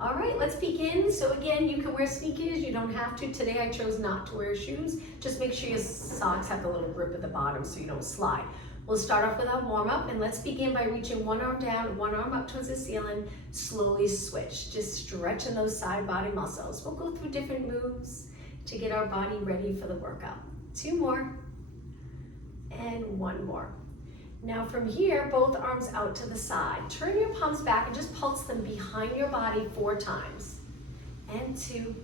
All right, let's begin. So again, you can wear sneakers, you don't have to. Today I chose not to wear shoes. Just make sure your socks have the little grip at the bottom so you don't slide. We'll start off with our warm up, and let's begin by reaching one arm down, one arm up towards the ceiling, slowly switch. Just stretching those side body muscles. We'll go through different moves to get our body ready for the workout. 2 more, and 1 more. Now from here, both arms out to the side. Turn your palms back and just pulse them behind your body 4 times. And 2,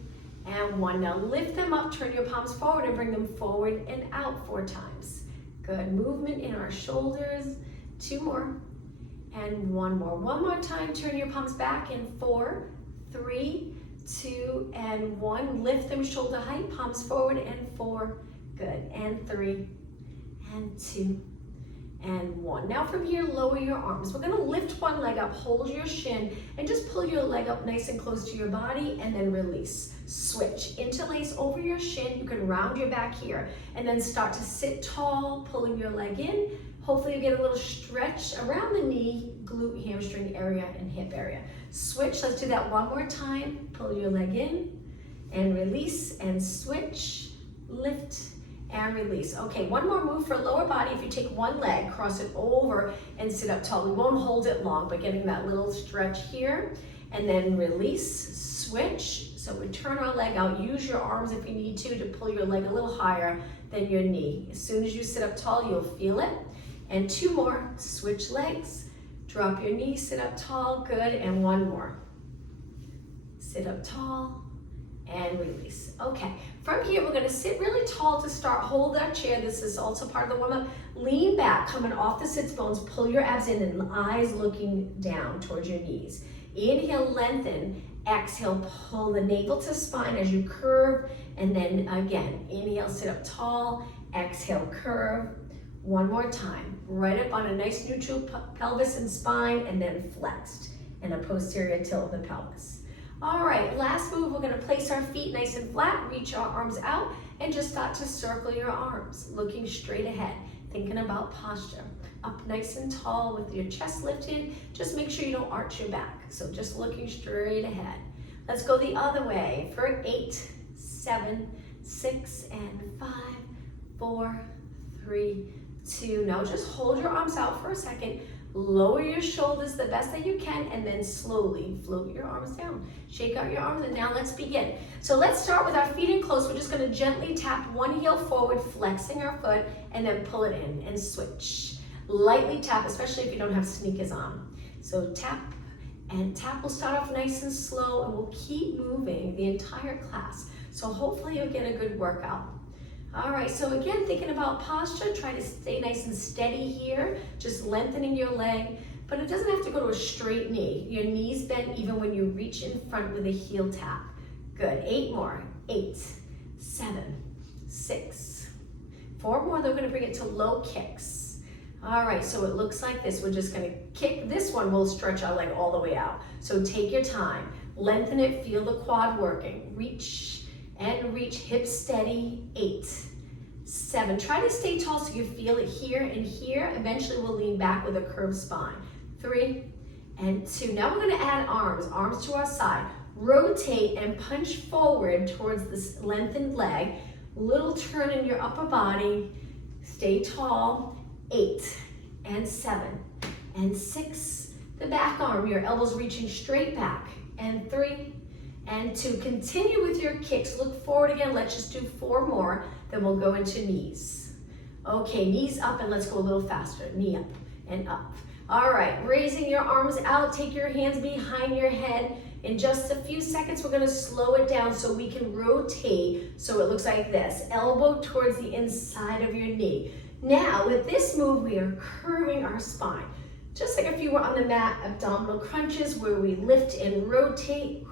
and 1. Now lift them up, turn your palms forward and bring them forward and out 4 times. Good, movement in our shoulders. 2 more, and 1 more. 1 more time, turn your palms back in 4, 3, 2, and 1. Lift them shoulder height, palms forward, and 4, good, and 3, and 2, and 1. Now from here, lower your arms. We're gonna lift one leg up, hold your shin, and just pull your leg up nice and close to your body, and then release. Switch, interlace over your shin. You can round your back here, and then start to sit tall, pulling your leg in. Hopefully you get a little stretch around the knee, glute, hamstring area, and hip area. Switch, let's do that one more time. Pull your leg in, and release, and switch, lift, and release. Okay, one more move for lower body. If you take one leg, cross it over and sit up tall. We won't hold it long, but getting that little stretch here, and then release, switch. So we turn our leg out. Use your arms if you need to pull your leg a little higher than your knee. As soon as you sit up tall, you'll feel it. And 2 more, switch legs. Drop your knee, sit up tall, good, and 1 more. Sit up tall, and release. Okay, from here we're gonna sit really tall to start. Hold our chair. This is also part of the warm-up. Lean back, coming off the sits bones. Pull your abs in and eyes looking down towards your knees. Inhale, lengthen. Exhale, pull the navel to spine as you curve. And then again, inhale, sit up tall. Exhale, curve. 1 more time. Right up on a nice neutral pelvis and spine, and then flexed. And a posterior tilt of the pelvis. All right, last move, we're gonna place our feet nice and flat, reach our arms out, and just start to circle your arms, looking straight ahead, thinking about posture. Up nice and tall with your chest lifted. Just make sure you don't arch your back. So just looking straight ahead. Let's go the other way for 8, 7, 6, and 5, 4, 3, 2. Now just hold your arms out for a second. Lower your shoulders the best that you can, and then slowly float your arms down. Shake out your arms, and now let's begin. So let's start with our feet in close. We're just gonna gently tap one heel forward, flexing our foot, and then pull it in and switch. Lightly tap, especially if you don't have sneakers on. So tap and tap. We'll start off nice and slow, and we'll keep moving the entire class. So hopefully you'll get a good workout. All right, so again, thinking about posture, try to stay nice and steady here, just lengthening your leg, but it doesn't have to go to a straight knee. Your knees bend even when you reach in front with a heel tap. Good, 8 more, 8, 7, 6, 4 more, then we're gonna bring it to low kicks. All right, so it looks like this. We're just gonna kick. This one will stretch our leg all the way out. So take your time, lengthen it, feel the quad working. Reach and reach, hips steady. 8, 7. Try to stay tall so you feel it here and here. Eventually we'll lean back with a curved spine. 3 and 2. Now we're gonna add arms to our side. Rotate and punch forward towards this lengthened leg. Little turn in your upper body. Stay tall. 8 and 7 and 6. The back arm, your elbows reaching straight back. And 3 and 2. Continue with your kicks. Look forward again. Let's just do 4 more. Then we'll go into knees. Okay, knees up, and let's go a little faster. Knee up and up. All right, raising your arms out. Take your hands behind your head. In just a few seconds, we're gonna slow it down so we can rotate so it looks like this. Elbow towards the inside of your knee. Now, with this move, we are curving our spine. Just like if you were on the mat, abdominal crunches where we lift and rotate.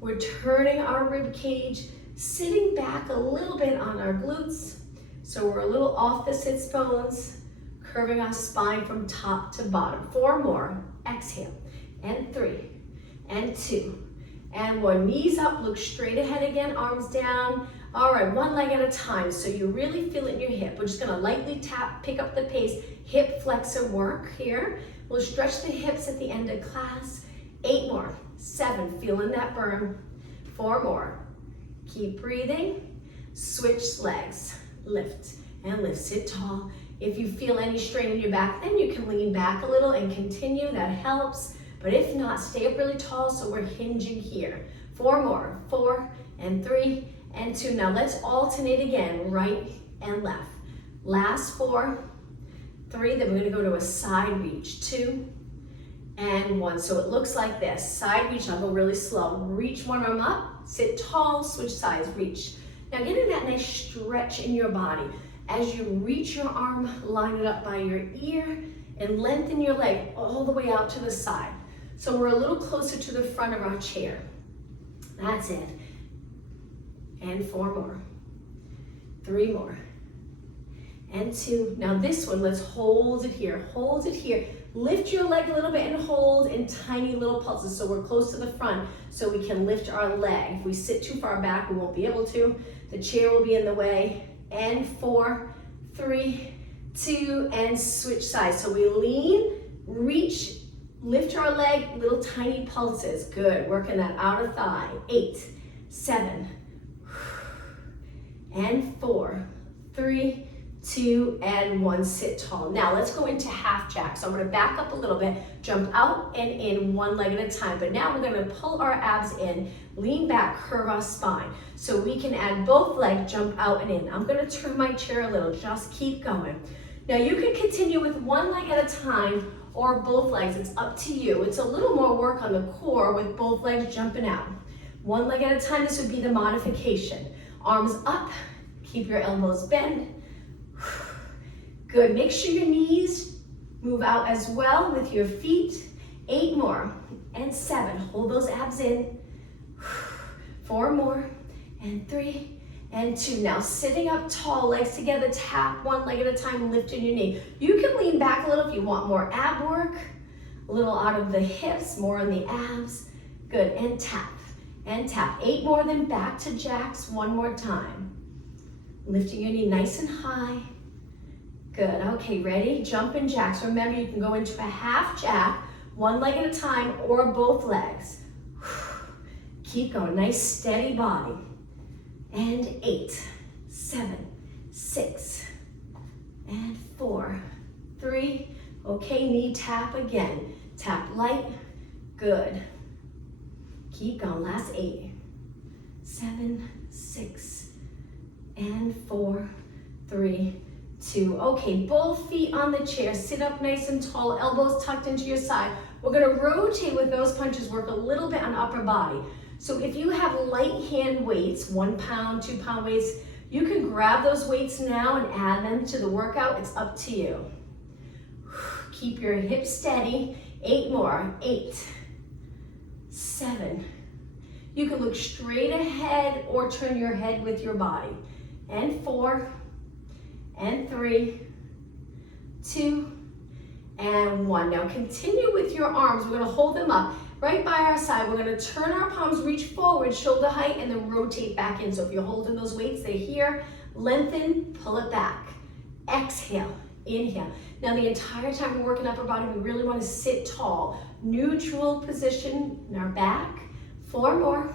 We're turning our rib cage, sitting back a little bit on our glutes. So we're a little off the sits bones, curving our spine from top to bottom. 4 more, exhale, and 3, and 2, and 1. Knees up, look straight ahead again, arms down. All right, one leg at a time, so you really feel it in your hip. We're just gonna lightly tap, pick up the pace, hip flexor work here. We'll stretch the hips at the end of class. 8 more. 7, feeling that burn. 4 more. Keep breathing. Switch legs. Lift and lift. Sit tall. If you feel any strain in your back, then you can lean back a little and continue. That helps. But if not, stay up really tall so we're hinging here. 4 more. 4 and 3 and 2. Now let's alternate again, right and left. Last 4, 3, then we're gonna go to a side reach. 2 and 1. So it looks like this. Side reach, I'll go really slow. Reach one arm up, sit tall, switch sides, reach. Now getting that nice stretch in your body. As you reach your arm, line it up by your ear and lengthen your leg all the way out to the side. So we're a little closer to the front of our chair. That's it. And 4 more. 3 more. And 2. Now this one, let's hold it here. Hold it here. Lift your leg a little bit and hold in tiny little pulses so we're close to the front so we can lift our leg. If we sit too far back, we won't be able to. The chair will be in the way. And 4, 3, 2, and switch sides. So we lean, reach, lift our leg, little tiny pulses. Good, working that outer thigh. 8, 7, and 4, 3, 2, and 1. Sit tall. Now let's go into half jack. So I'm gonna back up a little bit, jump out and in one leg at a time. But now we're gonna pull our abs in, lean back, curve our spine. So we can add both legs, jump out and in. I'm gonna turn my chair a little, just keep going. Now you can continue with one leg at a time or both legs, it's up to you. It's a little more work on the core with both legs jumping out. One leg at a time, this would be the modification. Arms up, keep your elbows bent. Good, make sure your knees move out as well with your feet. 8 more, and 7, hold those abs in. 4 more, and 3, and 2. Now sitting up tall, legs together, tap one leg at a time, lifting your knee. You can lean back a little if you want more ab work, a little out of the hips, more on the abs. Good, and tap, and tap. 8 more, then back to jacks one more time. Lifting your knee nice and high. Good, okay, ready? Jumping jacks. Remember, you can go into a half jack, one leg at a time, or both legs. Keep going, nice steady body. And 8, 7, 6, and 4, 3. Okay, knee tap again. Tap light, good. Keep going, last 8, 7, 6, and 4, 3, 2. Okay, both feet on the chair. Sit up nice and tall, elbows tucked into your side. We're gonna rotate with those punches, work a little bit on upper body. So if you have light hand weights, 1 pound, 2 pound weights, you can grab those weights now and add them to the workout. It's up to you. Keep your hips steady. 8 more. 8, 7. You can look straight ahead or turn your head with your body. And 4, and 3, 2, and 1. Now continue with your arms. We're gonna hold them up right by our side. We're gonna turn our palms, reach forward, shoulder height, and then rotate back in. So if you're holding those weights, they're here. Lengthen, pull it back. Exhale, inhale. Now the entire time we're working upper body, we really wanna sit tall. Neutral position in our back. 4 more.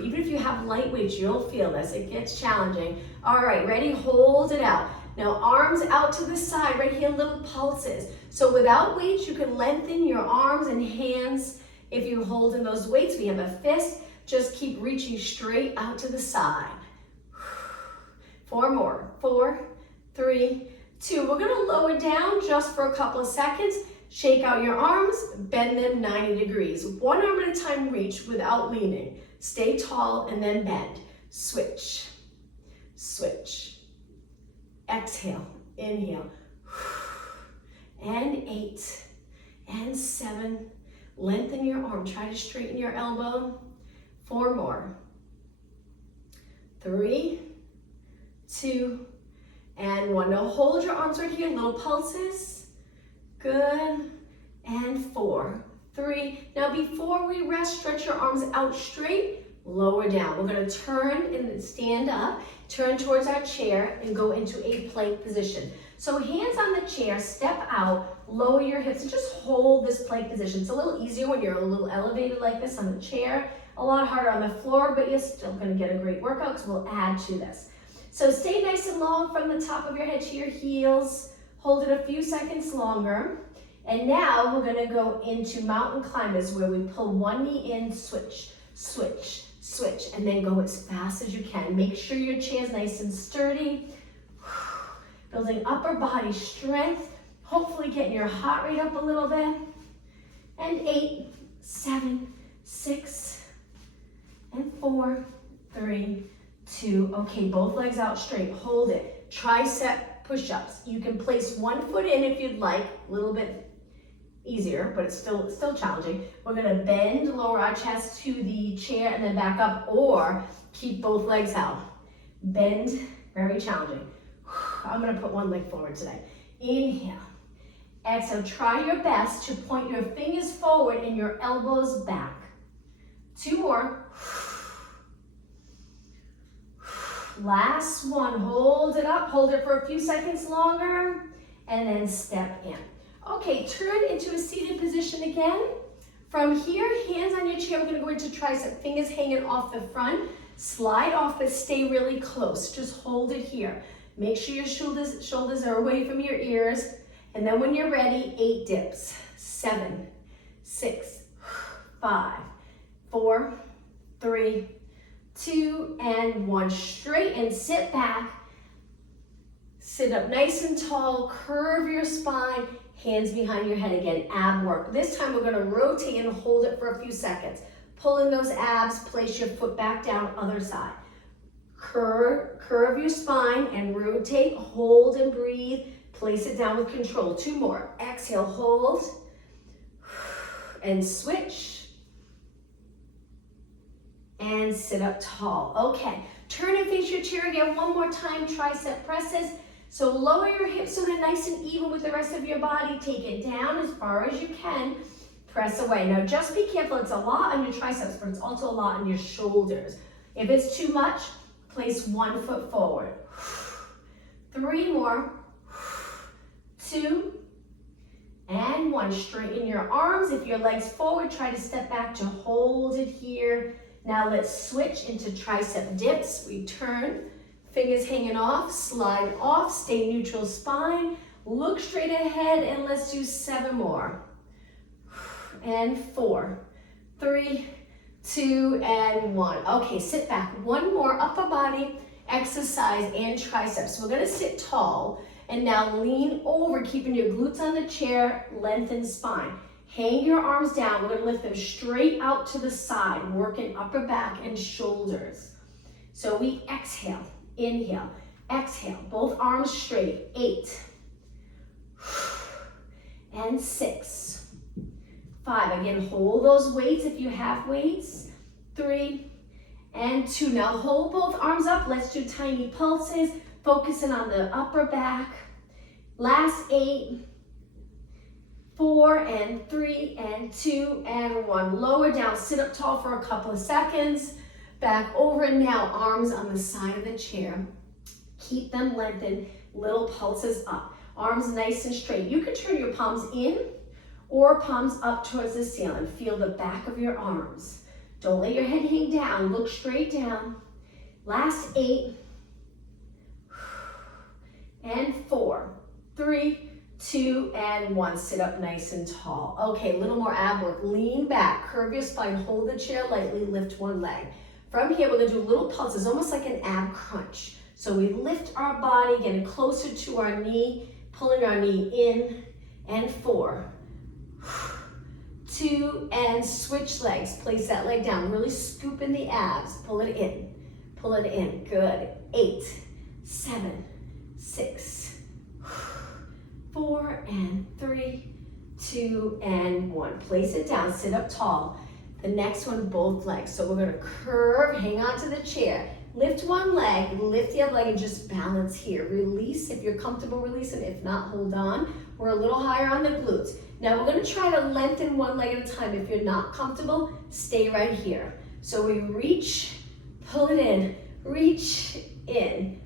Even if you have light weights, you'll feel this. It gets challenging. All right, ready? Hold it out. Now arms out to the side, right here, little pulses. So without weights, you can lengthen your arms and hands. If you're holding those weights, we have a fist. Just keep reaching straight out to the side. 4 more. 4, 3, 2. We're gonna lower down just for a couple of seconds. Shake out your arms, bend them 90 degrees. One arm at a time, reach without leaning. Stay tall and then bend. Switch, switch. Exhale, inhale. And 8, and 7. Lengthen your arm, try to straighten your elbow. 4 more. 3, 2, and 1. Now hold your arms right here, little pulses. Good, and 4, 3. Now before we rest, stretch your arms out straight, lower down. We're gonna turn and stand up, turn towards our chair and go into a plank position. So hands on the chair, step out, lower your hips, and just hold this plank position. It's a little easier when you're a little elevated like this on the chair, a lot harder on the floor, but you're still gonna get a great workout because we'll add to this. So stay nice and long from the top of your head to your heels. Hold it a few seconds longer. And now we're gonna go into mountain climbers where we pull one knee in, switch, switch, switch, and then go as fast as you can. Make sure your chair's nice and sturdy. Building upper body strength. Hopefully getting your heart rate up a little bit. And 8, 7, 6, and 4, 3, 2. Okay, both legs out straight. Hold it. Tricep push-ups. You can place one foot in if you'd like, a little bit easier, but it's still challenging. We're gonna bend, lower our chest to the chair and then back up, or keep both legs out. Bend, very challenging. I'm gonna put one leg forward today. Inhale. Exhale, try your best to point your fingers forward and your elbows back. 2 more. Last one, hold it up, hold it for a few seconds longer, and then step in. Okay, turn into a seated position again. From here, hands on your chair, we're gonna go into tricep, fingers hanging off the front. Slide off, but stay really close. Just hold it here. Make sure your shoulders are away from your ears. And then when you're ready, 8 dips. 7, 6, 5, 4, 3, 2, and 1. Straighten, sit back. Sit up nice and tall, curve your spine. Hands behind your head again, ab work. This time we're gonna rotate and hold it for a few seconds. Pull in those abs, place your foot back down, other side. Curve your spine and rotate, hold and breathe. Place it down with control. 2 more. Exhale, hold, and switch. And sit up tall. Okay, turn and face your chair again one more time, tricep presses. So lower your hips so they're nice and even with the rest of your body. Take it down as far as you can. Press away. Now just be careful, it's a lot on your triceps, but it's also a lot on your shoulders. If it's too much, place 1 foot forward. 3 more. 2, and 1. Straighten your arms. If your legs forward, try to step back to hold it here. Now let's switch into tricep dips. We turn, fingers hanging off, slide off, stay neutral spine, look straight ahead, and let's do 7 more. And 4, 3, 2, and 1. Okay, sit back. 1 more upper body exercise and triceps. We're gonna sit tall. And now lean over, keeping your glutes on the chair, lengthen spine. Hang your arms down. We're gonna lift them straight out to the side, working upper back and shoulders. So we exhale, inhale, exhale. Both arms straight. 8, and 6, 5. Again, hold those weights if you have weights. 3, and 2. Now hold both arms up. Let's do tiny pulses. Focusing on the upper back. Last 8, 4, and 3, and 2, and 1. Lower down, sit up tall for a couple of seconds. Back over now, arms on the side of the chair. Keep them lengthened, little pulses up. Arms nice and straight. You can turn your palms in or palms up towards the ceiling. Feel the back of your arms. Don't let your head hang down, look straight down. Last 8, and 4, 3, 2, and 1. Sit up nice and tall. Okay, a little more ab work. Lean back, curve your spine, hold the chair lightly, lift 1 leg. From here, we're gonna do little pulses, almost like an ab crunch. So we lift our body, getting closer to our knee, pulling our knee in, and 4, 2, and switch legs. Place that leg down, really scoop in the abs, pull it in, good. 8, 7, 6, 4, and 3, 2, and 1. Place it down, sit up tall. The next one, both legs. So we're gonna curve, hang on to the chair. Lift 1 leg, lift the other leg, and just balance here. Release if you're comfortable releasing, if not, hold on. We're a little higher on the glutes. Now we're gonna try to lengthen 1 leg at a time. If you're not comfortable, stay right here. So we reach, pull it in, reach in.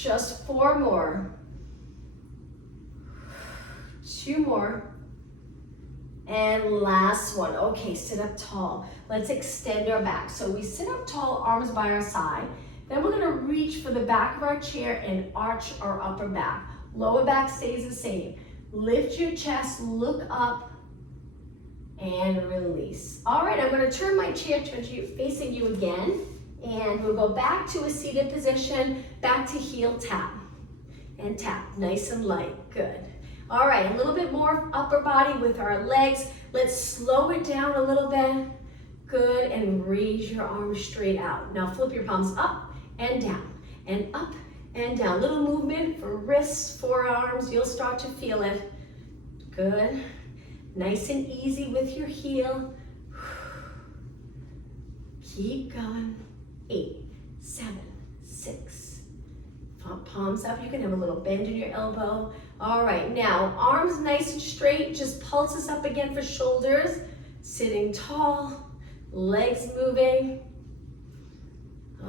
Just 4 more. 2 more. And last one. Okay, sit up tall. Let's extend our back. So we sit up tall, arms by our side. Then we're gonna reach for the back of our chair and arch our upper back. Lower back stays the same. Lift your chest, look up, and release. All right, I'm gonna turn my chair towards you, facing you again, and we'll go back to a seated position, back to heel tap, and tap, nice and light, good. All right, a little bit more upper body with our legs. Let's slow it down a little bit. Good, and raise your arms straight out. Now flip your palms up and down, and up and down. Little movement for wrists, forearms, you'll start to feel it. Good, nice and easy with your heel. Keep going. 8, 7, 6. Palms up, you can have a little bend in your elbow. All right, now arms nice and straight, just pulses up again for shoulders. Sitting tall, legs moving.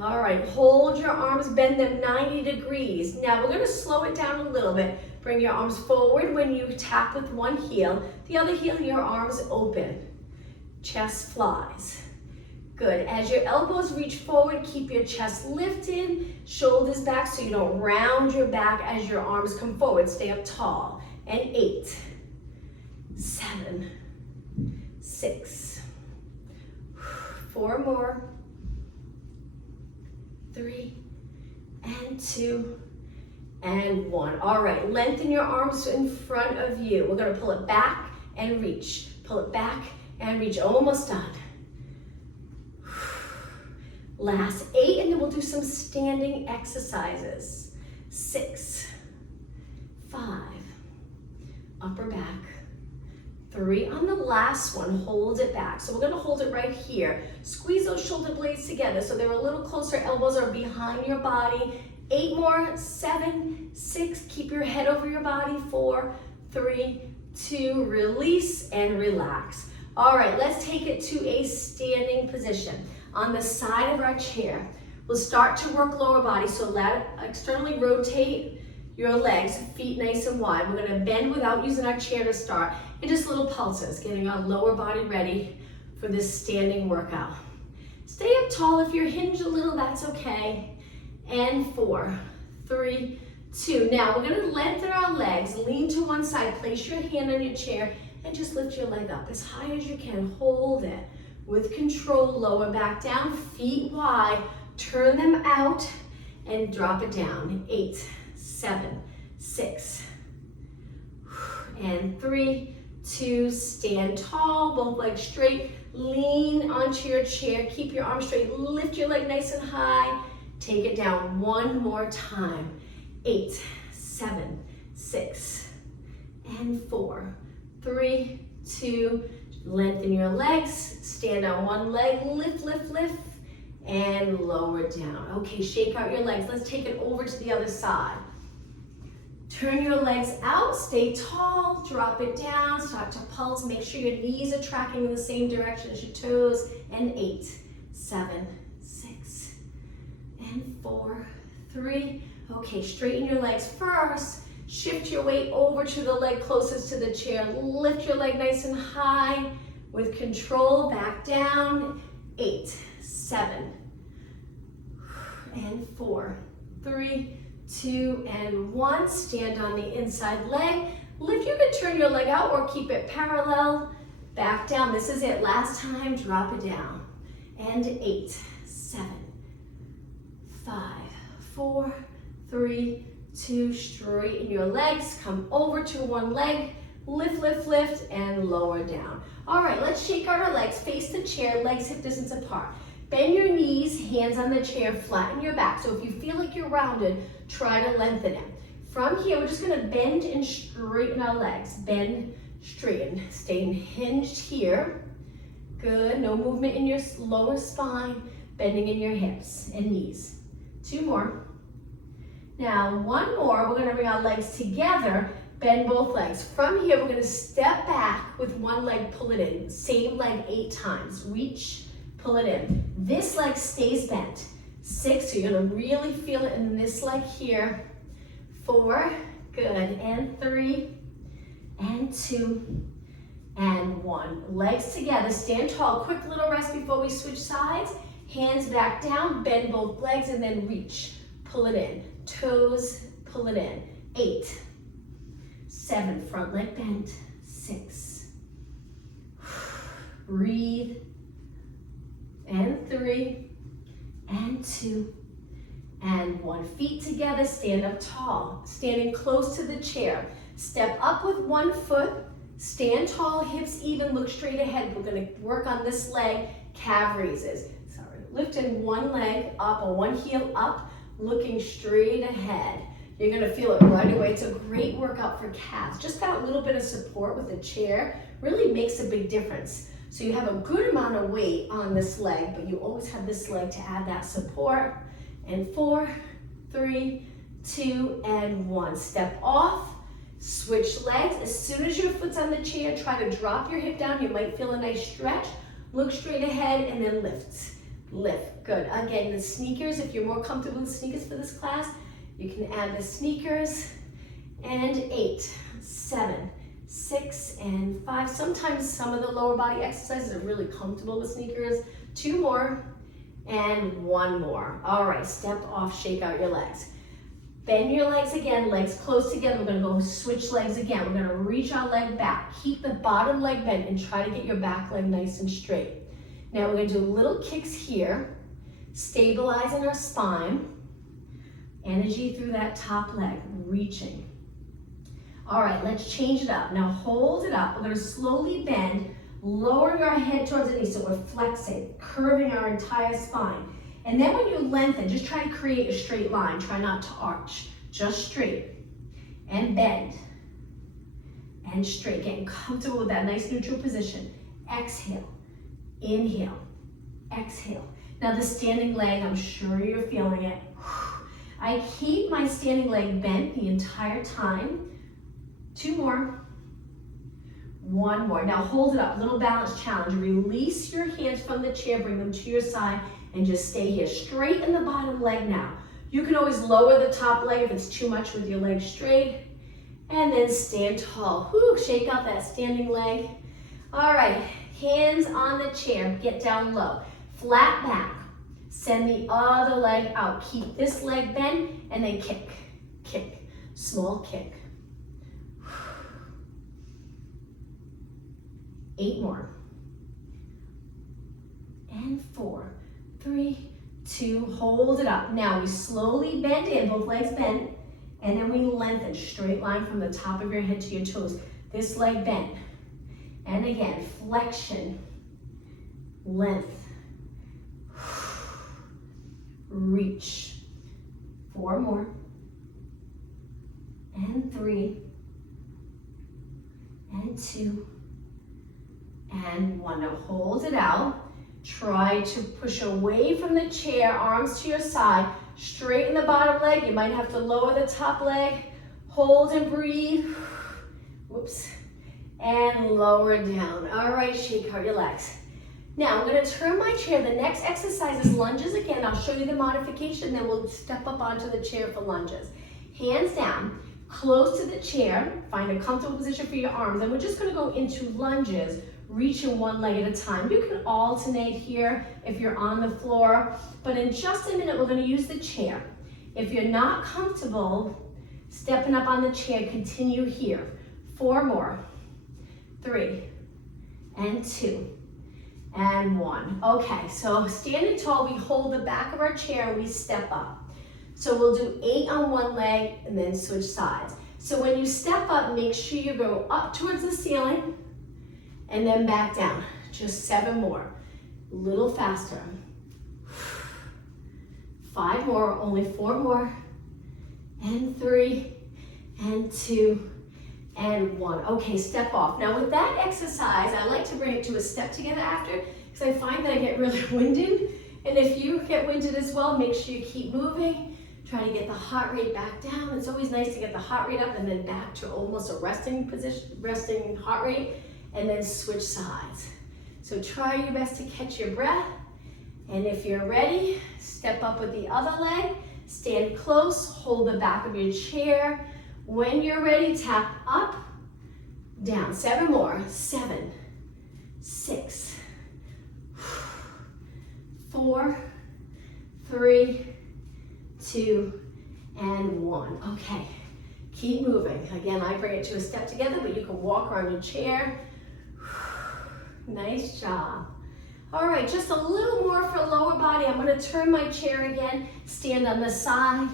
All right, hold your arms, bend them 90 degrees. Now we're gonna slow it down a little bit. Bring your arms forward when you tap with one heel. The other heel, your arms open. Chest flies. Good, as your elbows reach forward, keep your chest lifted, shoulders back so you don't round your back as your arms come forward. Stay up tall. And 8, 7, 6, 4 more, 3, and 2, and 1. All right, lengthen your arms in front of you. We're gonna pull it back and reach. Pull it back and reach, almost done. Last 8, and then we'll do some standing exercises. 6, 5, upper back. 3 on the last one, hold it back. So we're gonna hold it right here. Squeeze those shoulder blades together so they're a little closer, elbows are behind your body. 8 more, 7, 6, keep your head over your body. 4, 3, 2, release and relax. All right, let's take it to a standing position. On the side of our chair, we'll start to work lower body, so externally rotate your legs, feet nice and wide. We're gonna bend without using our chair to start, and just little pulses, getting our lower body ready for this standing workout. Stay up tall. If you're hinged a little, that's okay. And 4, 3, 2. Now we're gonna lengthen our legs, lean to one side, place your hand on your chair, and just lift your leg up as high as you can. Hold it. With control, lower back down, feet wide, turn them out and drop it down. 8, 7, 6, and 3, 2, stand tall, both legs straight, lean onto your chair, keep your arms straight, lift your leg nice and high, take it down one more time. 8, 7, 6, and 4, 3, 2, lengthen your legs, stand on one leg, lift, lift, lift, and lower down. Okay, shake out your legs. Let's take it over to the other side. Turn your legs out, stay tall, drop it down, start to pulse. Make sure your knees are tracking in the same direction as your toes. And 8, 7, 6, and 4, 3. Okay, straighten your legs first. Shift your weight over to the leg closest to the chair. Lift your leg nice and high. With control, back down. 8, 7, and 4, 3, 2, and 1. Stand on the inside leg. Lift, you can turn your leg out or keep it parallel. Back down, this is it. Last time, drop it down. And 8, 7, 5, 4, 3, 2, straighten your legs, come over to one leg, lift, lift, lift, and lower down. All right, let's shake out our legs, face the chair, legs hip distance apart. Bend your knees, hands on the chair, flatten your back. So if you feel like you're rounded, try to lengthen it. From here, we're just gonna bend and straighten our legs. Bend, straighten, staying hinged here. Good, no movement in your lower spine, bending in your hips and knees. 2 more. Now, 1 more, we're gonna bring our legs together, bend both legs. From here, we're gonna step back with one leg, pull it in. Same leg 8 times. Reach, pull it in. This leg stays bent. 6, so you're gonna really feel it in this leg here. 4, good, and 3, and 2, and 1. Legs together, stand tall. Quick little rest before we switch sides. Hands back down, bend both legs, and then reach. Pull it in. Toes, pull it in. 8, 7, front leg bent. 6. Breathe. And 3, and 2, and 1. Feet together, stand up tall. Standing close to the chair. Step up with one foot. Stand tall, hips even, look straight ahead. We're gonna work on this leg, calf raises. Sorry, lifting one leg up or one heel up, looking straight ahead. You're gonna feel it right away. It's a great workout for calves. Just that little bit of support with the chair really makes a big difference. So you have a good amount of weight on this leg, but you always have this leg to add that support. And 4, 3, 2, and 1. Step off. Switch legs. As soon as your foot's on the chair, try to drop your hip down. You might feel a nice stretch. Look straight ahead and then lift. Lift. Good. Again, the sneakers, if you're more comfortable with sneakers for this class, you can add the sneakers. And 8, 7, 6, and 5. Sometimes some of the lower body exercises are really comfortable with sneakers. 2 more and 1 more. All right, step off, shake out your legs. Bend your legs again, legs close together. We're gonna go switch legs again. We're gonna reach our leg back. Keep the bottom leg bent and try to get your back leg nice and straight. Now we're gonna do little kicks here, stabilizing our spine. Energy through that top leg, reaching. All right, let's change it up. Now hold it up. We're gonna slowly bend, lowering our head towards the knee, so we're flexing, curving our entire spine. And then when you lengthen, just try to create a straight line. Try not to arch, just straight. And bend, and straight. Getting comfortable with that nice neutral position. Exhale, inhale, exhale. Now the standing leg, I'm sure you're feeling it. I keep my standing leg bent the entire time. 2 more. 1 more. Now hold it up, little balance challenge. Release your hands from the chair, bring them to your side, and just stay here. Straighten the bottom leg now. You can always lower the top leg if it's too much with your legs straight. And then stand tall. Whew, shake out that standing leg. All right, hands on the chair, get down low. Flat back, send the other leg out. Keep this leg bent, and then kick, kick, small kick. 8 more. And 4, 3, 2, hold it up. Now we slowly bend in, both legs bent, and then we lengthen, straight line from the top of your head to your toes. This leg bent. And again, flexion, length, reach. 4 more. And 3, and 2, and 1. Now hold it out. Try to push away from the chair, arms to your side. Straighten the bottom leg. You might have to lower the top leg. Hold and breathe. Whoops. And lower down. All right, shake out your legs. Now I'm going to turn my chair. The next exercise is lunges again. I'll show you the modification, then we'll step up onto the chair for lunges. Hands down, close to the chair. Find a comfortable position for your arms. And we're just going to go into lunges, reaching one leg at a time. You can alternate here if you're on the floor, but in just a minute, we're going to use the chair. If you're not comfortable stepping up on the chair, continue here. 4 more. 3, and 2, and 1. Okay, so standing tall, we hold the back of our chair and we step up. So we'll do 8 on one leg and then switch sides. So when you step up, make sure you go up towards the ceiling and then back down. Just 7 more. A little faster. 5 more, only 4 more. And 3, and 2, and 1. Okay, step off. Now with that exercise, I like to bring it to a step together after, because I find that I get really winded. And if you get winded as well, make sure you keep moving. Try to get the heart rate back down. It's always nice to get the heart rate up and then back to almost a resting position, resting heart rate, and then switch sides. So try your best to catch your breath And if you're ready, step up with the other leg, stand close, hold the back of your chair. When you're ready, tap up, down. 7 more. 7, 6, 4, 3, 2, and 1. Okay, keep moving. Again, I bring it to a step together, but you can walk around your chair. Nice job. All right, just a little more for lower body. I'm gonna turn my chair again, stand on the side,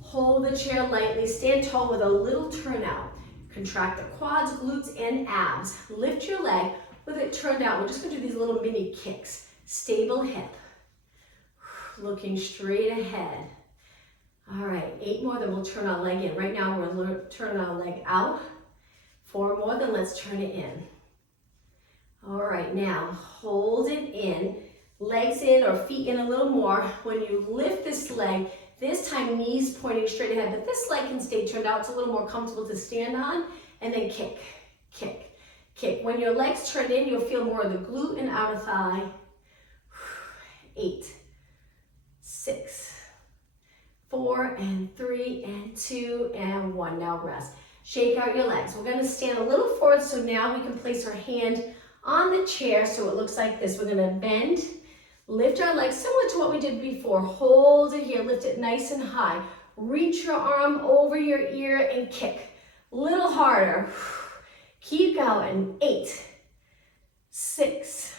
hold the chair lightly, stand tall with a little turnout. Contract the quads, glutes, and abs. Lift your leg with it turned out. We're just gonna do these little mini kicks. Stable hip. Looking straight ahead. All right, 8 more, then we'll turn our leg in. Right now, we're turning our leg out. 4 more, then let's turn it in. All right, now hold it in, legs in or feet in a little more. When you lift this leg, this time knees pointing straight ahead, but this leg can stay turned out. It's a little more comfortable to stand on, and then kick, kick, kick. When your legs turn in, you'll feel more of the glute and outer thigh. 8, 6, 4, and 3, and 2, and 1. Now rest. Shake out your legs. We're gonna stand a little forward, so now we can place our hand on the chair so it looks like this. We're gonna bend, lift our legs similar to what we did before. Hold it here, lift it nice and high. Reach your arm over your ear and kick. Little harder. Keep going. 8, 6,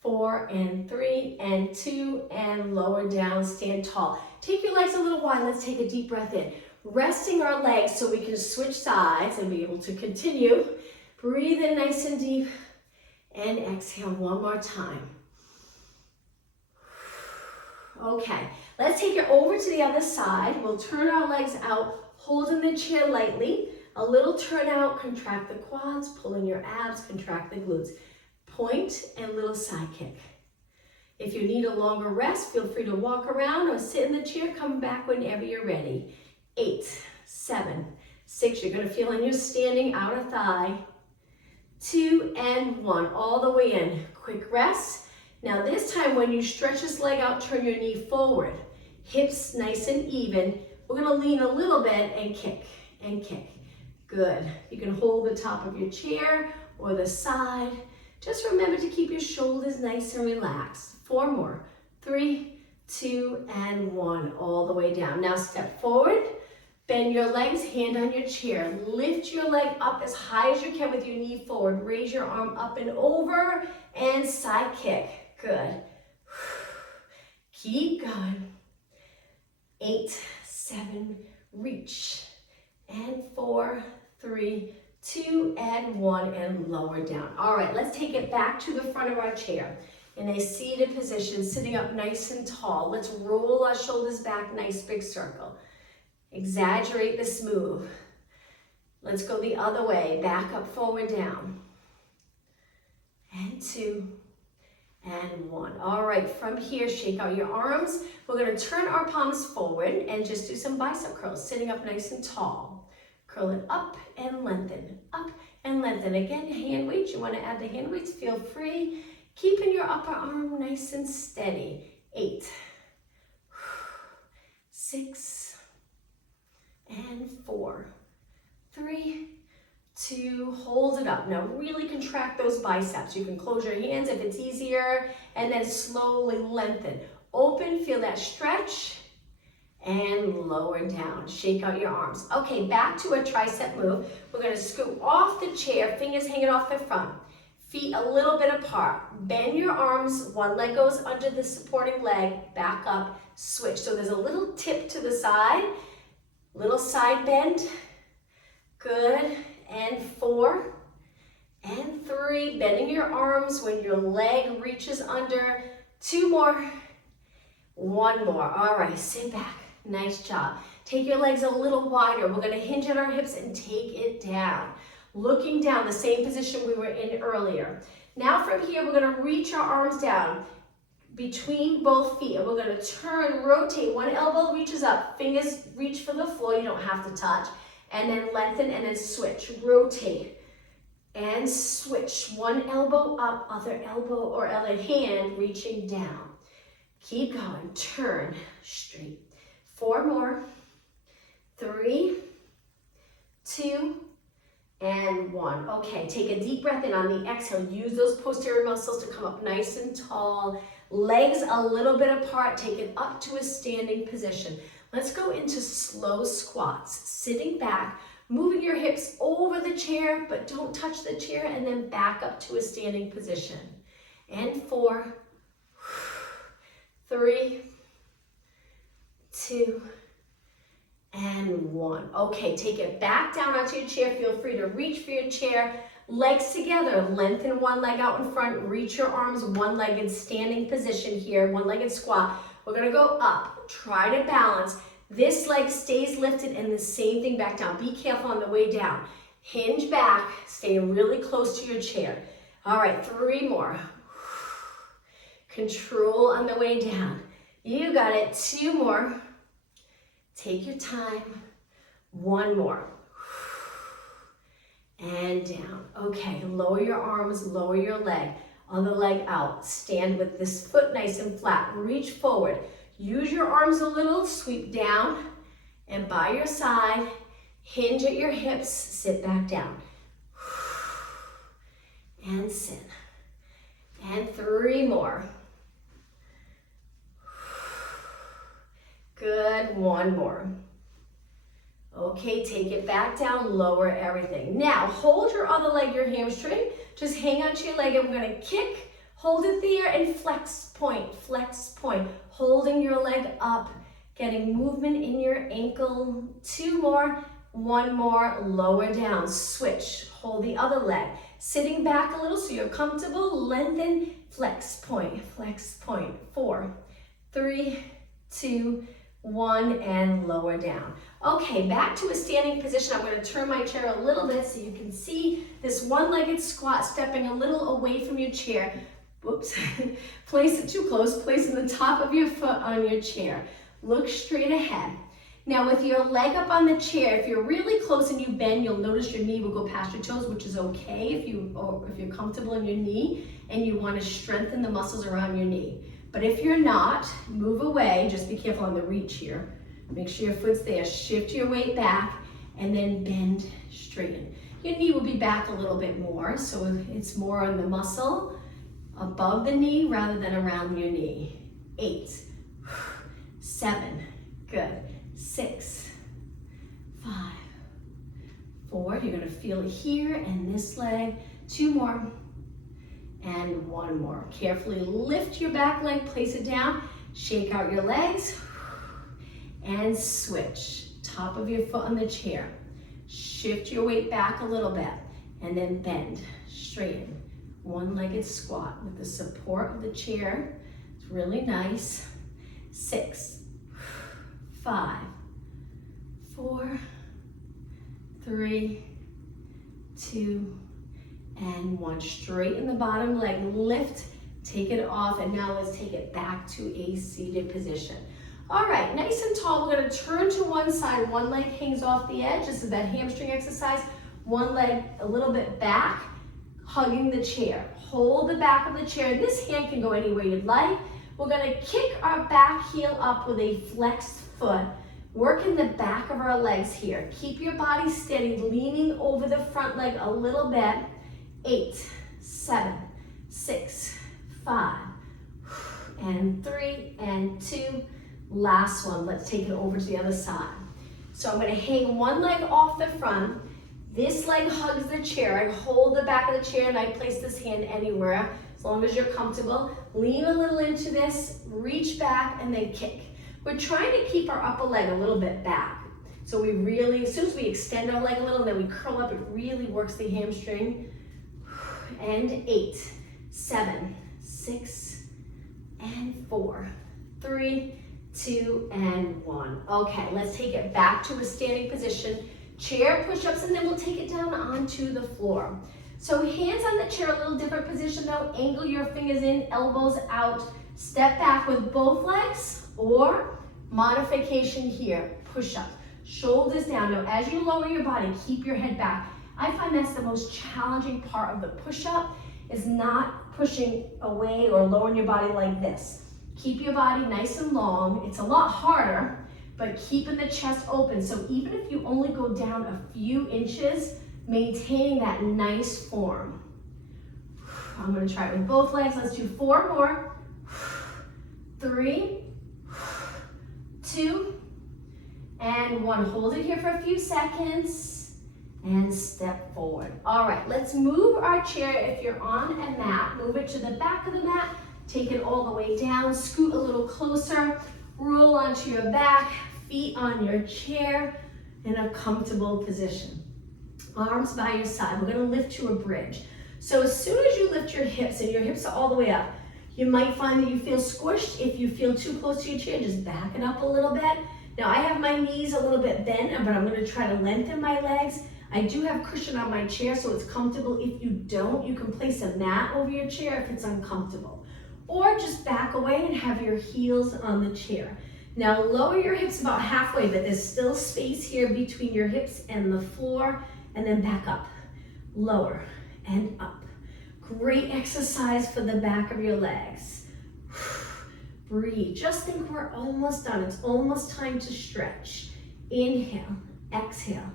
4, and 3, and 2, and lower down, stand tall. Take your legs a little wide. Let's take a deep breath in. Resting our legs so we can switch sides and be able to continue. Breathe in nice and deep, and exhale one more time. Okay, let's take it over to the other side. We'll turn our legs out, holding the chair lightly. A little turn out, contract the quads, pull in your abs, contract the glutes. Point and little side kick. If you need a longer rest, feel free to walk around or sit in the chair, come back whenever you're ready. 8, 7, 6, you're gonna feel in your standing outer thigh. 2, and 1, all the way in. Quick rest. Now this time when you stretch this leg out, turn your knee forward. Hips nice and even. We're gonna lean a little bit and kick, and kick. Good. You can hold the top of your chair or the side. Just remember to keep your shoulders nice and relaxed. 4 more. 3, 2, and 1, all the way down. Now step forward. Bend your legs, hand on your chair. Lift your leg up as high as you can with your knee forward. Raise your arm up and over, and side kick. Good. Keep going. 8, 7, reach. And 4, 3, 2, and 1, and lower down. All right, let's take it back to the front of our chair. In a seated position, sitting up nice and tall. Let's roll our shoulders back, nice big circle. Exaggerate this move. Let's go the other way. Back up, forward, down. And 2, and 1. All right, from here, shake out your arms. We're gonna turn our palms forward and just do some bicep curls, sitting up nice and tall. Curl it up and lengthen, up and lengthen. Again, hand weights, you wanna add the hand weights, feel free. Keeping your upper arm nice and steady. 8, 6, and 4, 3, 2, hold it up. Now really contract those biceps. You can close your hands if it's easier, and then slowly lengthen. Open, feel that stretch, and lower down. Shake out your arms. Okay, back to a tricep move. We're gonna scoot off the chair, fingers hanging off the front. Feet a little bit apart. Bend your arms, one leg goes under the supporting leg, back up, switch. So there's a little tip to the side. Little side bend, good, and 4, and 3, bending your arms when your leg reaches under. 2 more, 1 more. All right, sit back, nice job. Take your legs a little wider. We're gonna hinge at our hips and take it down. Looking down, the same position we were in earlier. Now from here, we're gonna reach our arms down between both feet, and we're gonna turn, rotate. One elbow reaches up, fingers reach for the floor, you don't have to touch. And then lengthen and then switch, rotate. And switch. One elbow up, other elbow or other hand reaching down. Keep going. Turn straight. 4 more. 3, 2, and 1. Okay, take a deep breath in. On the exhale, use those posterior muscles to come up nice and tall. Legs a little bit apart. Take it up to a standing position. Let's go into slow squats. Sitting back, moving your hips over the chair, but don't touch the chair, and then back up to a standing position. And 4, 3, 2, and 1. Okay, take it back down onto your chair. Feel free to reach for your chair. Legs together. Lengthen one leg out in front. Reach your arms, one-legged standing position here, one-legged squat. We're going to go up. Try to balance. This leg stays lifted and the same thing back down. Be careful on the way down. Hinge back. Stay really close to your chair. All right, 3 more. Control on the way down. You got it. 2 more. Take your time. 1 more. And down. Okay, lower your arms, lower your leg. Other leg out. Stand with this foot nice and flat. Reach forward. Use your arms a little. Sweep down. And by your side, hinge at your hips. Sit back down. And sit. And 3 more. Good, 1 more. Okay, take it back down, lower everything. Now, hold your other leg, your hamstring. Just hang onto your leg and we're gonna kick, hold it there and flex point, holding your leg up, getting movement in your ankle. 2 more, 1 more, lower down, switch, hold the other leg. Sitting back a little so you're comfortable, lengthen, flex point, 4, 3, 2, 1, and lower down. Okay, back to a standing position. I'm going to turn my chair a little bit so you can see this one-legged squat, stepping a little away from your chair. Whoops. Place it too close. Placing the top of your foot on your chair. Look straight ahead. Now with your leg up on the chair, if you're really close and you bend, you'll notice your knee will go past your toes, which is okay if you're comfortable in your knee and you want to strengthen the muscles around your knee. But if you're not, move away. Just be careful on the reach here. Make sure your foot's there. Shift your weight back and then bend, straighten. Your knee will be back a little bit more, so it's more on the muscle above the knee rather than around your knee. 8, 7, good. 6, 5, 4. You're gonna feel it here and this leg. 2 more. And 1 more. Carefully lift your back leg, place it down, shake out your legs, and switch. Top of your foot on the chair. Shift your weight back a little bit, and then bend, straighten. One-legged squat with the support of the chair. It's really nice. 6, 5, 4, 3, 2, and 1. Straighten the bottom leg, lift, take it off, and now let's take it back to a seated position. All right, nice and tall. We're gonna turn to one side. One leg hangs off the edge. This is that hamstring exercise. One leg a little bit back, hugging the chair. Hold the back of the chair. This hand can go anywhere you'd like. We're gonna kick our back heel up with a flexed foot. Work in the back of our legs here. Keep your body steady, leaning over the front leg a little bit. 8, 7, 6, 5, and 3, and 2. Last one. Let's take it over to the other side. So I'm going to hang one leg off the front. This leg hugs the chair. I hold the back of the chair and I place this hand anywhere as long as you're comfortable. Lean a little into this, reach back, and then kick. We're trying to keep our upper leg a little bit back. So we really, as soon as we extend our leg a little and then we curl up, it really works the hamstring. And 8, 7, 6, and 4, 3, 2, and 1. Okay, let's take it back to a standing position. Chair push-ups, and then we'll take it down onto the floor. So hands on the chair, a little different position though. Angle your fingers in, elbows out. Step back with both legs, or modification here, push-up. Shoulders down. Now as you lower your body, keep your head back. I find that's the most challenging part of the push-up, is not pushing away or lowering your body like this. Keep your body nice and long. It's a lot harder, but keeping the chest open. So even if you only go down a few inches, maintaining that nice form. I'm gonna try it with both legs. Let's do 4 more. 3, 2, and 1. Hold it here for a few seconds and step forward. All right, let's move our chair. If you're on a mat, move it to the back of the mat. Take it all the way down. Scoot a little closer. Roll onto your back, feet on your chair in a comfortable position. Arms by your side. We're gonna lift to a bridge. So as soon as you lift your hips, and your hips are all the way up, you might find that you feel squished. If you feel too close to your chair, just back it up a little bit. Now I have my knees a little bit bent, but I'm gonna try to lengthen my legs. I do have cushion on my chair, so it's comfortable. If you don't, you can place a mat over your chair if it's uncomfortable. Or just back away and have your heels on the chair. Now lower your hips about halfway, but there's still space here between your hips and the floor, and then back up, lower and up. Great exercise for the back of your legs. Breathe, just think we're almost done. It's almost time to stretch. Inhale, exhale.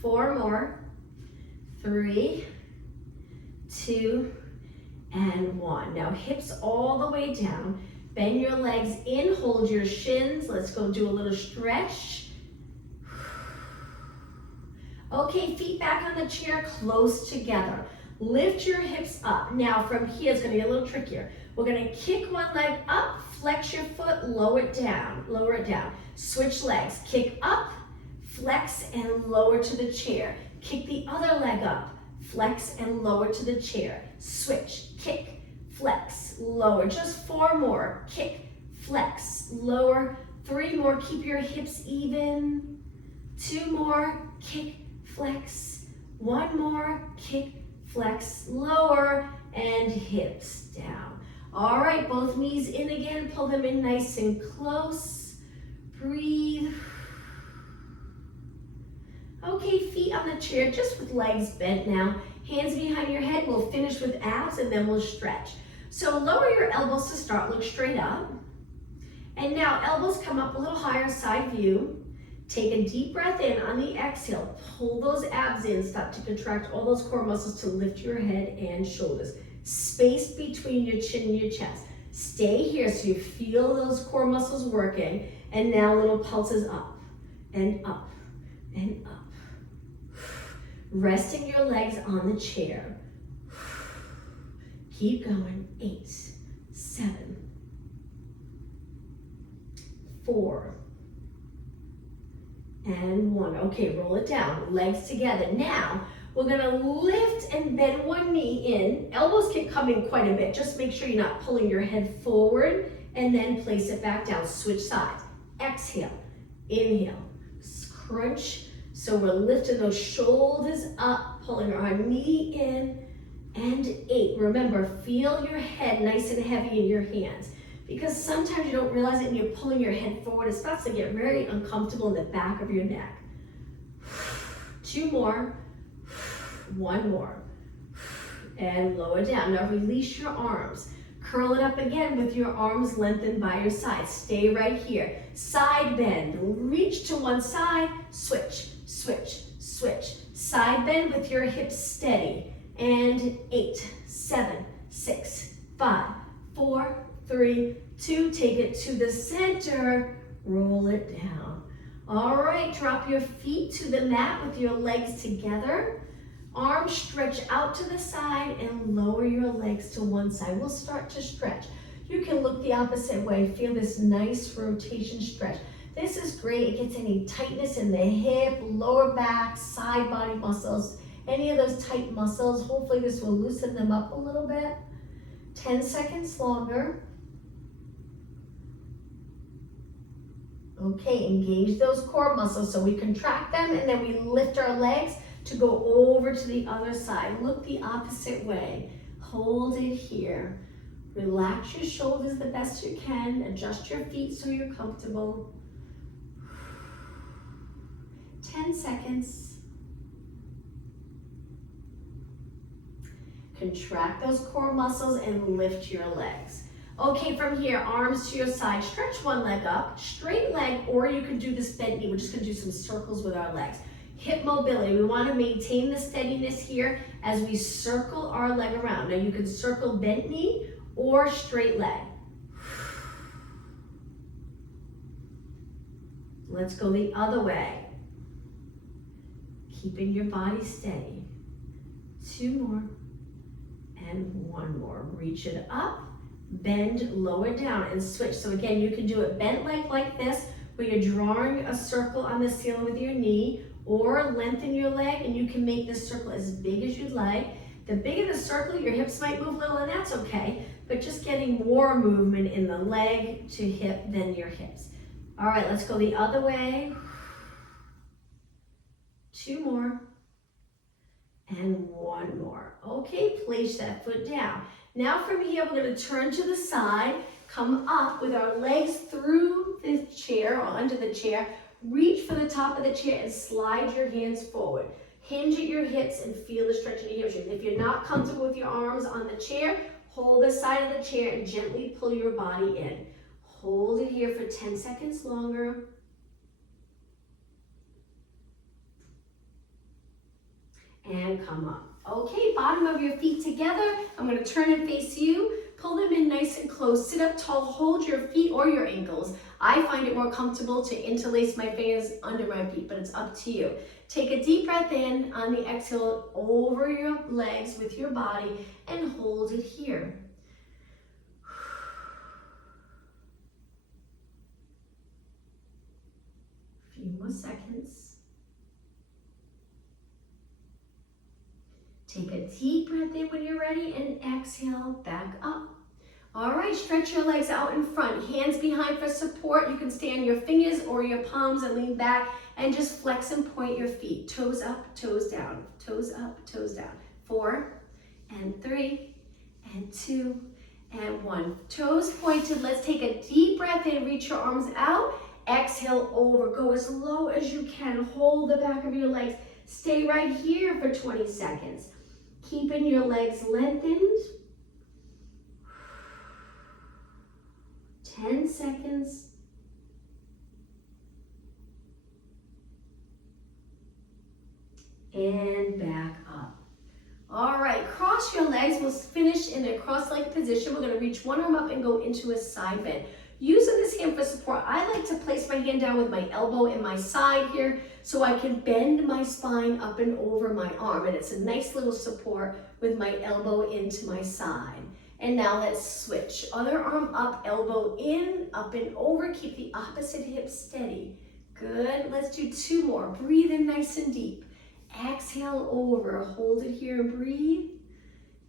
4 more, 3, 2, and 1. Now hips all the way down. Bend your legs in, hold your shins. Let's go do a little stretch. Okay, feet back on the chair, close together. Lift your hips up. Now from here, it's gonna be a little trickier. We're gonna kick one leg up, flex your foot, lower it down, lower it down. Switch legs, kick up, flex and lower to the chair. Kick the other leg up, flex and lower to the chair. Switch, kick, flex, lower. Just 4 more, kick, flex, lower. 3 more, keep your hips even. 2 more, kick, flex. 1 more, kick, flex, lower, and hips down. All right, both knees in again. Pull them in nice and close. Breathe. Okay, feet on the chair, just with legs bent now. Hands behind your head. We'll finish with abs and then we'll stretch. So lower your elbows to start. Look straight up. And now elbows come up a little higher, side view. Take a deep breath in on the exhale. Pull those abs in. Start to contract all those core muscles to lift your head and shoulders. Space between your chin and your chest. Stay here so you feel those core muscles working. And now little pulses up and up and up. Resting your legs on the chair. Keep going. 8, 7, 4, and 1. Okay, roll it down. Legs together. Now, we're gonna lift and bend one knee in. Elbows can come in quite a bit. Just make sure you're not pulling your head forward, and then place it back down. Switch sides. Exhale, inhale, crunch. So we're lifting those shoulders up, pulling our knee in, and 8. Remember, feel your head nice and heavy in your hands, because sometimes you don't realize it and you're pulling your head forward. It starts to get very uncomfortable in the back of your neck. 2 more, 1 more, and lower down. Now release your arms. Curl it up again with your arms lengthened by your side. Stay right here. Side bend, reach to one side, switch, switch, switch. Side bend with your hips steady. And 8, 7, 6, 5, 4, 3, 2. Take it to the center. Roll it down. All right, drop your feet to the mat with your legs together. Arms stretch out to the side and lower your legs to one side. We'll start to stretch. You can look the opposite way. Feel this nice rotation stretch. This is great. It gets any tightness in the hip, lower back, side body muscles, any of those tight muscles. Hopefully this will loosen them up a little bit. 10 seconds longer. Okay, engage those core muscles. So we contract them and then we lift our legs to go over to the other side. Look the opposite way. Hold it here. Relax your shoulders the best you can. Adjust your feet so you're comfortable. 10 seconds. Contract those core muscles and lift your legs. Okay, from here, arms to your side. Stretch one leg up, straight leg, or you can do this bent knee. We're just gonna do some circles with our legs. Hip mobility, we wanna maintain the steadiness here as we circle our leg around. Now you can circle bent knee or straight leg. Let's go the other way. Keeping your body steady. 2 more, and 1 more. Reach it up, bend, lower down, and switch. So again, you can do it bent leg like this, where you're drawing a circle on the ceiling with your knee, or lengthen your leg, and you can make this circle as big as you'd like. The bigger the circle, your hips might move a little, and that's okay, but just getting more movement in the leg to hip than your hips. All right, let's go the other way. 2 more, and 1 more. Okay, place that foot down. Now from here, we're gonna turn to the side, come up with our legs through the chair or under the chair, reach for the top of the chair and slide your hands forward. Hinge at your hips and feel the stretch in your hamstrings. If you're not comfortable with your arms on the chair, hold the side of the chair and gently pull your body in. Hold it here for 10 seconds longer. And come up. Okay, bottom of your feet together. I'm gonna turn and face you. Pull them in nice and close. Sit up tall, hold your feet or your ankles. I find it more comfortable to interlace my fingers under my feet, but it's up to you. Take a deep breath in on the exhale over your legs with your body and hold it here. A few more seconds. Take a deep breath in when you're ready and exhale back up. All right, stretch your legs out in front, hands behind for support. You can stay on your fingers or your palms and lean back and just flex and point your feet. Toes up, toes down, toes up, toes down. 4 and 3 and 2 and 1. Toes pointed, let's take a deep breath in, reach your arms out. Exhale over, go as low as you can. Hold the back of your legs. Stay right here for 20 seconds. Keeping your legs lengthened. 10 seconds. And back up. All right, cross your legs. We'll finish in a cross-legged position. We're gonna reach one arm up and go into a side bend. Using this hand for support, I like to place my hand down with my elbow in my side here so I can bend my spine up and over my arm. And it's a nice little support with my elbow into my side. And now let's switch. Other arm up, elbow in, up and over. Keep the opposite hip steady. Good. Let's do 2 more. Breathe in nice and deep. Exhale over. Hold it here and breathe.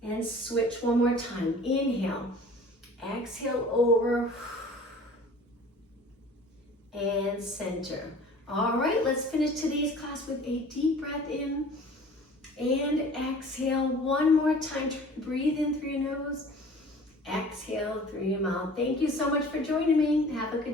And switch one more time. Inhale. Exhale over. And center. All right, let's finish today's class with a deep breath in and exhale one more time. Breathe in through your nose, exhale through your mouth. Thank you so much for joining me. Have a good